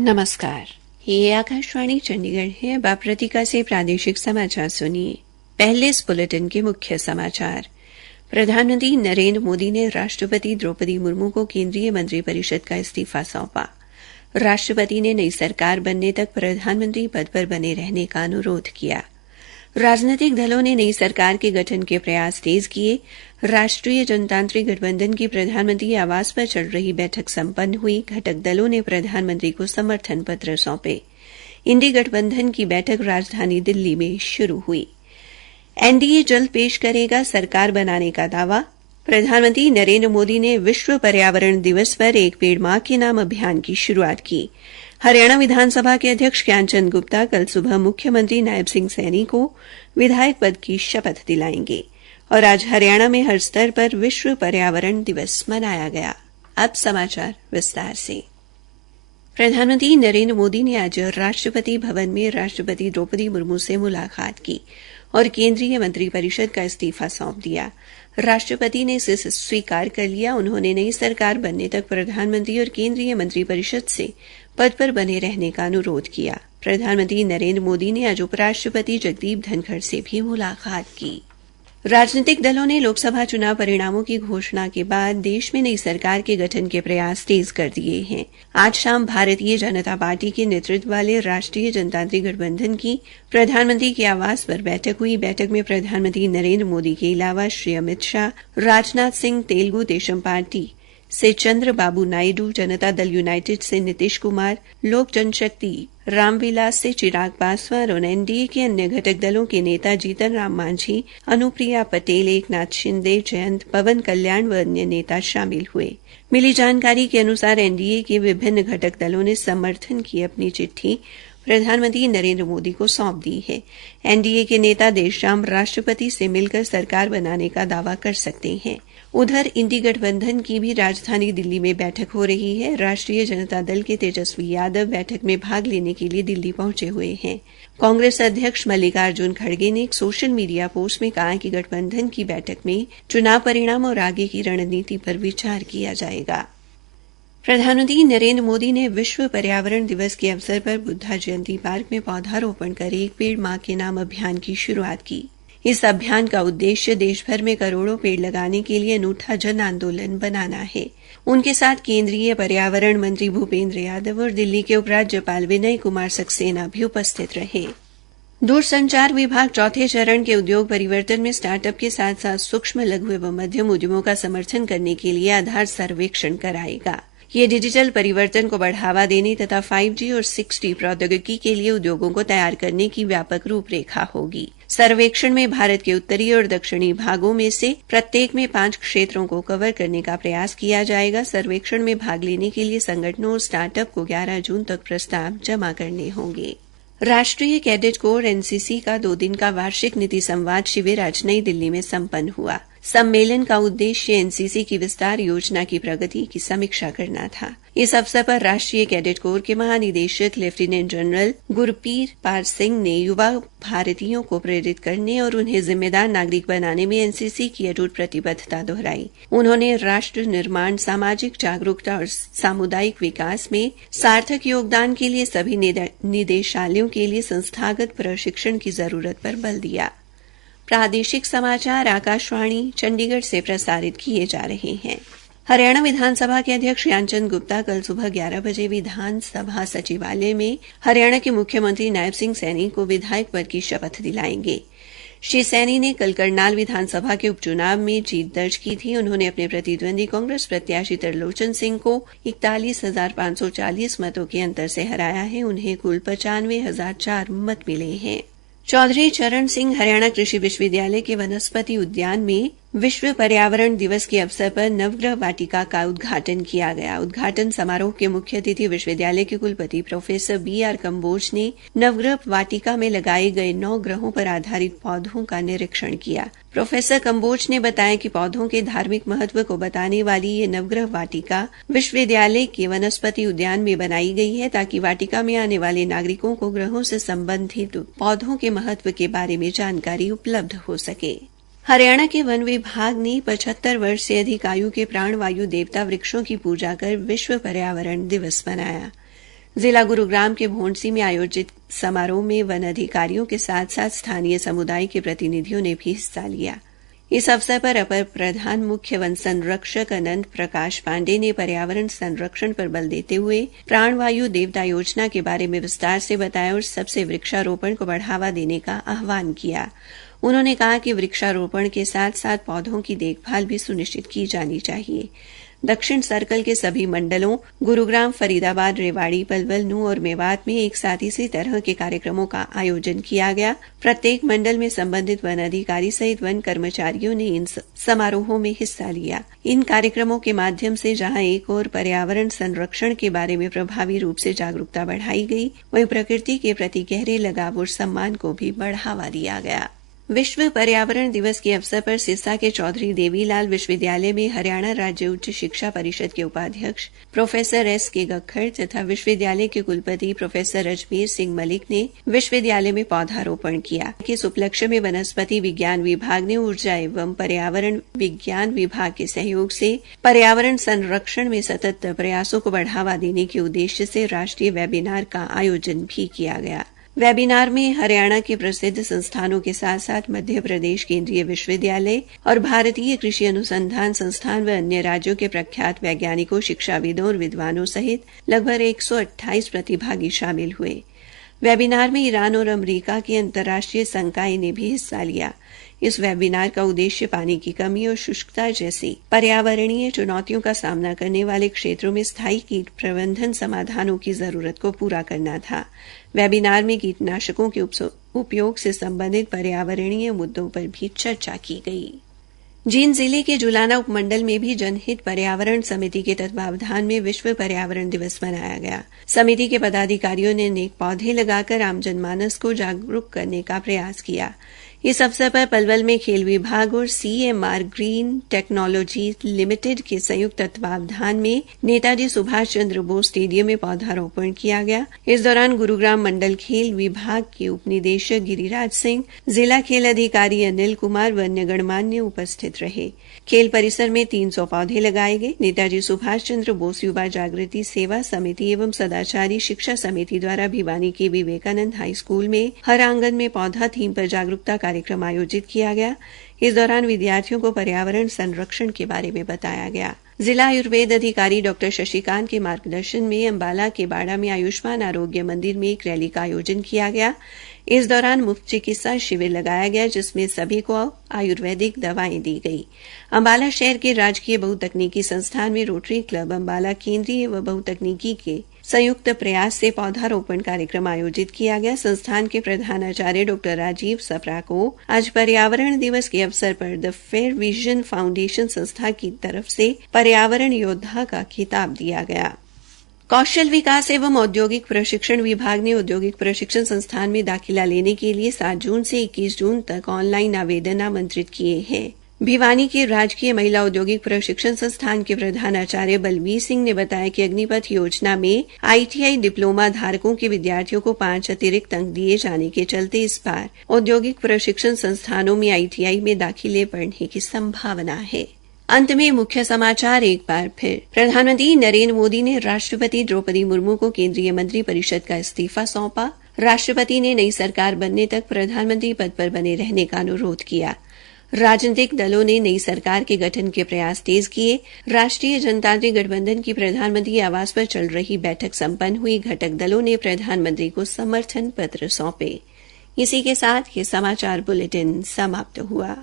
नमस्कार। ये आकाशवाणी चंडीगढ़ है। अब आप प्रतिका से प्रादेशिक समाचार सुनिए। पहले इस बुलेटिन के मुख्य समाचार। प्रधानमंत्री नरेंद्र मोदी ने राष्ट्रपति द्रौपदी मुर्मू को केंद्रीय मंत्रिपरिषद का इस्तीफा सौंपा। राष्ट्रपति ने नई सरकार बनने तक प्रधानमंत्री पद पर बने रहने का अनुरोध किया। राजनीतिक दलों ने नई सरकार के गठन के प्रयास तेज किए। राष्ट्रीय जनतांत्रिक गठबंधन की प्रधानमंत्री आवास पर चल रही बैठक संपन्न हुई। घटक दलों ने प्रधानमंत्री को समर्थन पत्र सौंपे। इंडी गठबंधन की बैठक राजधानी दिल्ली में शुरू हुई। एनडीए जल्द पेश करेगा सरकार बनाने का दावा। प्रधानमंत्री नरेंद्र मोदी ने विश्व पर्यावरण दिवस पर एक पेड़ मां के नाम अभियान की शुरुआत की। हरियाणा विधानसभा के अध्यक्ष ज्ञानचंद गुप्ता कल सुबह मुख्यमंत्री नायब सिंह सैनी को विधायक पद की शपथ दिलाएंगे। और आज हरियाणा में हर स्तर पर विश्व पर्यावरण दिवस मनाया गया। अब समाचार विस्तार से। प्रधानमंत्री नरेंद्र मोदी ने आज राष्ट्रपति भवन में राष्ट्रपति द्रौपदी मुर्मू से मुलाकात की और केंद्रीय मंत्रिपरिषद का इस्तीफा सौंप दिया। राष्ट्रपति ने इसे स्वीकार कर लिया। उन्होंने नई सरकार बनने तक प्रधानमंत्री और केंद्रीय मंत्रिपरिषद से पद पर बने रहने का अनुरोध किया। प्रधानमंत्री नरेंद्र मोदी ने आज उपराष्ट्रपति जगदीप धनखड़ से भी मुलाकात की। राजनीतिक दलों ने लोकसभा चुनाव परिणामों की घोषणा के बाद देश में नई सरकार के गठन के प्रयास तेज कर दिए हैं। आज शाम भारतीय जनता पार्टी के नेतृत्व वाले राष्ट्रीय जनतांत्रिक गठबंधन की प्रधानमंत्री के आवास पर बैठक हुई। बैठक में प्रधानमंत्री नरेंद्र मोदी के अलावा श्री अमित शाह, राजनाथ सिंह, तेलुगु देशम पार्टी से चंद्रबाबू नायडू, जनता दल यूनाइटेड से नीतीश कुमार, लोक जनशक्ति रामविलास से चिराग पासवान और एनडीए के अन्य घटक दलों के नेता जीतन राम मांझी, अनुप्रिया पटेल, एकनाथ शिंदे, जयंत पवन कल्याण व अन्य नेता शामिल हुए। मिली जानकारी के अनुसार एनडीए के विभिन्न घटक दलों ने समर्थन की अपनी चिट्ठी प्रधानमंत्री नरेंद्र मोदी को सौंप दी है। एनडीए के नेता देर शाम राष्ट्रपति से मिलकर सरकार बनाने का दावा कर सकते हैं। उधर इंडी गठबंधन की भी राजधानी दिल्ली में बैठक हो रही है। राष्ट्रीय जनता दल के तेजस्वी यादव बैठक में भाग लेने के लिए दिल्ली पहुंचे हुए हैं। कांग्रेस अध्यक्ष मल्लिकार्जुन खड़गे ने एक सोशल मीडिया पोस्ट में कहा कि गठबंधन की बैठक में चुनाव परिणाम और आगे की रणनीति पर विचार किया जाएगा। प्रधानमंत्री नरेंद्र मोदी ने विश्व पर्यावरण दिवस के अवसर पर बुद्धा जयंती पार्क में पौधारोपण कर एक पेड़ मां के नाम अभियान की शुरुआत की। इस अभियान का उद्देश्य देश भर में करोड़ों पेड़ लगाने के लिए अनूठा जन आंदोलन बनाना है। उनके साथ केंद्रीय पर्यावरण मंत्री भूपेंद्र यादव और दिल्ली के उपराज्यपाल विनय कुमार सक्सेना भी उपस्थित रहे। दूरसंचार विभाग चौथे चरण के उद्योग परिवर्तन में स्टार्टअप के साथ साथ सूक्ष्म, लघु एवं मध्यम उद्यमों का समर्थन करने के लिए आधार सर्वेक्षण कराएगा। यह डिजिटल परिवर्तन को बढ़ावा देने तथा 5G और 6G प्रौद्योगिकी के लिए उद्योगों को तैयार करने की व्यापक रूपरेखा होगी। सर्वेक्षण में भारत के उत्तरी और दक्षिणी भागों में से प्रत्येक में 5 क्षेत्रों को कवर करने का प्रयास किया जाएगा। सर्वेक्षण में भाग लेने के लिए संगठनों और स्टार्टअप को 11 जून तक प्रस्ताव जमा करने होंगे। राष्ट्रीय कैडेट कोर एनसीसी का 2 दिन का वार्षिक नीति संवाद शिविर आज नई दिल्ली में संपन्न हुआ। सम्मेलन का उद्देश्य एनसीसी की विस्तार योजना की प्रगति की समीक्षा करना था। इस अवसर पर राष्ट्रीय कैडेट कोर के महानिदेशक लेफ्टिनेंट जनरल गुरपीर पार सिंह ने युवा भारतीयों को प्रेरित करने और उन्हें जिम्मेदार नागरिक बनाने में एनसीसी की अटूट प्रतिबद्धता दोहराई। उन्होंने राष्ट्र निर्माण, सामाजिक जागरूकता और सामुदायिक विकास में सार्थक योगदान के लिए सभी निदेशालयों के लिए संस्थागत प्रशिक्षण की जरूरत पर बल दिया। प्रादेशिक समाचार आकाशवाणी चंडीगढ़ से प्रसारित किए जा रहे हैं। हरियाणा विधानसभा के अध्यक्ष ज्ञानचंद गुप्ता कल सुबह 11 बजे विधानसभा सचिवालय में हरियाणा के मुख्यमंत्री नायब सिंह सैनी को विधायक पद की शपथ दिलाएंगे। श्री सैनी ने कल करनाल विधानसभा के उपचुनाव में जीत दर्ज की थी। उन्होंने अपने प्रतिद्वंदी कांग्रेस प्रत्याशी त्रिलोचन सिंह को 41,540 मतों के अंतर से हराया है। उन्हें कुल 95,004 मत मिले हैं। चौधरी चरण सिंह हरियाणा कृषि विश्वविद्यालय के वनस्पति उद्यान में विश्व पर्यावरण दिवस के अवसर पर नवग्रह वाटिका का उद्घाटन किया गया। उद्घाटन समारोह के मुख्य अतिथि विश्वविद्यालय के कुलपति प्रोफेसर BR कंबोज ने नवग्रह वाटिका में लगाए गए 9 ग्रहों पर आधारित पौधों का निरीक्षण किया। प्रोफेसर कंबोज ने बताया कि पौधों के धार्मिक महत्व को बताने वाली ये नवग्रह वाटिका विश्वविद्यालय के वनस्पति उद्यान में बनाई गई है ताकि वाटिका में आने वाले नागरिकों को ग्रहों से संबंधित पौधों के महत्व के बारे में जानकारी उपलब्ध हो सके। हरियाणा के वन विभाग ने 75 वर्ष से अधिक आयु के प्राणवायु देवता वृक्षों की पूजा कर विश्व पर्यावरण दिवस मनाया। जिला गुरुग्राम के भोंडसी में आयोजित समारोह में वन अधिकारियों के साथ साथ स्थानीय समुदाय के प्रतिनिधियों ने भी हिस्सा लिया। इस अवसर पर अपर प्रधान मुख्य वन संरक्षक अनंत प्रकाश पांडे ने पर्यावरण संरक्षण पर बल देते हुए प्राणवायु देवता योजना के बारे में विस्तार से बताया और सबसे वृक्षारोपण को बढ़ावा देने का आह्वान किया। उन्होंने कहा कि वृक्षारोपण के साथ साथ पौधों की देखभाल भी सुनिश्चित की जानी चाहिए। दक्षिण सर्कल के सभी मंडलों गुरुग्राम, फरीदाबाद, रेवाड़ी, पलवल, नूंह और मेवात में एक साथ इसी तरह के कार्यक्रमों का आयोजन किया गया। प्रत्येक मंडल में संबंधित वन अधिकारी सहित वन कर्मचारियों ने इन समारोहों में हिस्सा लिया। इन कार्यक्रमों के माध्यम से जहां एक ओर पर्यावरण संरक्षण के बारे में प्रभावी रूप से जागरूकता बढ़ाई गई, वहीं प्रकृति के प्रति गहरे लगाव और सम्मान को भी बढ़ावा दिया गया। विश्व पर्यावरण दिवस के अवसर पर सिरसा के चौधरी देवीलाल विश्वविद्यालय में हरियाणा राज्य उच्च शिक्षा परिषद के उपाध्यक्ष प्रोफेसर एस के गक्खड़ तथा विश्वविद्यालय के कुलपति प्रोफेसर अजमेर सिंह मलिक ने विश्वविद्यालय में पौधारोपण किया। इस उपलक्ष्य में वनस्पति विज्ञान विभाग ने ऊर्जा एवं पर्यावरण विज्ञान विभाग के सहयोग से पर्यावरण संरक्षण में सतत प्रयासों को बढ़ावा देने के उद्देश्य से राष्ट्रीय वेबिनार का आयोजन भी किया गया। वेबिनार में हरियाणा के प्रसिद्ध संस्थानों के साथ साथ मध्य प्रदेश केंद्रीय विश्वविद्यालय और भारतीय कृषि अनुसंधान संस्थान व अन्य राज्यों के प्रख्यात वैज्ञानिकों, शिक्षाविदों और विद्वानों सहित लगभग 128 प्रतिभागी शामिल हुए। वेबिनार में ईरान और अमेरिका की अंतर्राष्ट्रीय संकाय ने भी हिस्सा लिया। इस वेबिनार का उद्देश्य पानी की कमी और शुष्कता जैसी पर्यावरणीय चुनौतियों का सामना करने वाले क्षेत्रों में स्थायी कीट प्रबंधन समाधानों की जरूरत को पूरा करना था। वेबिनार में कीटनाशकों के उपयोग से संबंधित पर्यावरणीय मुद्दों पर भी चर्चा की गई। जींद जिले के जुलाना उपमंडल में भी जनहित पर्यावरण समिति के तत्वावधान में विश्व पर्यावरण दिवस मनाया गया। समिति के पदाधिकारियों ने नेक पौधे लगाकर आम जनमानस को जागरूक करने का प्रयास किया। इस अवसर पर पलवल में खेल विभाग और CMR ग्रीन टेक्नोलॉजी लिमिटेड के संयुक्त तत्वावधान में नेताजी सुभाष चंद्र बोस स्टेडियम में पौधारोपण किया गया। इस दौरान गुरुग्राम मंडल खेल विभाग के उपनिदेशक गिरिराज सिंह, जिला खेल अधिकारी अनिल कुमार व अन्य गणमान्य उपस्थित रहे। खेल परिसर में 300 पौधे लगाए गए। नेताजी सुभाष चंद्र बोस युवा जागृति सेवा समिति एवं सदाचारी शिक्षा समिति द्वारा भिवानी के विवेकानंद हाई स्कूल में हर आंगन में पौधा थीम पर जागरूकता कार्यक्रम आयोजित किया गया। इस दौरान विद्यार्थियों को पर्यावरण संरक्षण के बारे में बताया गया। जिला आयुर्वेद अधिकारी डॉ शशिकांत के मार्गदर्शन में अंबाला के बाड़ा में आयुष्मान आरोग्य मंदिर में एक रैली का आयोजन किया गया। इस दौरान मुफ्त चिकित्सा शिविर लगाया गया, जिसमें सभी को आयुर्वेदिक दवाएं दी गई। अंबाला शहर के राजकीय बहुतकनीकी संस्थान में रोटरी क्लब अंबाला केंद्रीय व बहुतकनीकी के संयुक्त प्रयास से पौधारोपण कार्यक्रम आयोजित किया गया। संस्थान के प्रधानाचार्य डॉ राजीव सप्रा को आज पर्यावरण दिवस के अवसर पर द फेयर विजन फाउंडेशन संस्था की तरफ से पर्यावरण योद्धा का खिताब दिया गया। कौशल विकास एवं औद्योगिक प्रशिक्षण विभाग ने औद्योगिक प्रशिक्षण संस्थान में दाखिला लेने के लिए 7 जून से 21 जून तक ऑनलाइन आवेदन आमंत्रित किए हैं। भिवानी के राजकीय महिला औद्योगिक प्रशिक्षण संस्थान के प्रधानाचार्य बलवीर सिंह ने बताया कि अग्निपथ योजना में ITI डिप्लोमा धारकों के विद्यार्थियों को 5 अतिरिक्त अंक दिए जाने के चलते इस बार औद्योगिक प्रशिक्षण संस्थानों में ITI में दाखिले पढ़ने की संभावना है। अंत में मुख्य समाचार एक बार फिर। प्रधानमंत्री नरेंद्र मोदी ने राष्ट्रपति द्रौपदी मुर्मू को केंद्रीय मंत्री परिषद का इस्तीफा सौंपा। राष्ट्रपति ने नई सरकार बनने तक प्रधानमंत्री पद पर बने रहने का अनुरोध किया। राजनीतिक दलों ने नई सरकार के गठन के प्रयास तेज किए। राष्ट्रीय जनतांत्रिक गठबंधन की प्रधानमंत्री आवास पर चल रही बैठक संपन्न हुई। घटक दलों ने प्रधानमंत्री को समर्थन पत्र सौंपे। इसी के साथ ये समाचार बुलेटिन समाप्त हुआ।